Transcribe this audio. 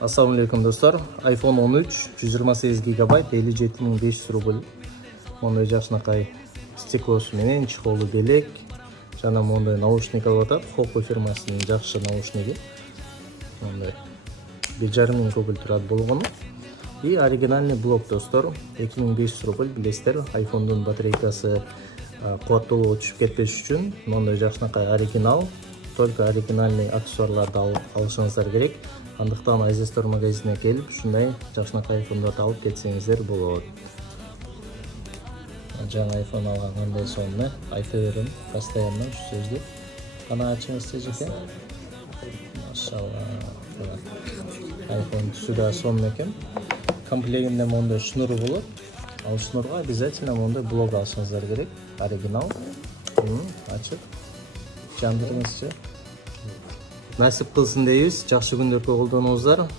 Assalamu alaikum dostlar. iPhone 13 128 GB 57.500 рубль. Мондай жакшынакай стеклосу менен чехолу белек жана мондай наушник алып атат. Hoco фирмасынын жакшы наушниги. Мондай 1,5 рубль турат болгону. И оригинальный блок достор 2500 рубль билесиздер. iPhone'дун батарейкасы кубаттуулугу түшүп кетпеш үчүн мондай жакшынакай оригинал, только оригинальный аксессуарларды алышыңыздар керек. Андыктан iZestore магазинине келип, ушундай жакшынакай iPhone'ду алып кетсеңиздер болот. Жаңы iPhone алган кандай сонун, айта берем постоянно ушу сөздү. Кана ачыңызчы жеке. Машалла. iPhone түсү да сонун экен. Комплегинде мондай шнуру болот. Ал шнурга обязательно мондай блок алышыңыздар керек. Оригинал. Ачык. Жандырыңызчы. Насип кылсын дейбиз. Жакшы күндөрдө колдонуңуздар.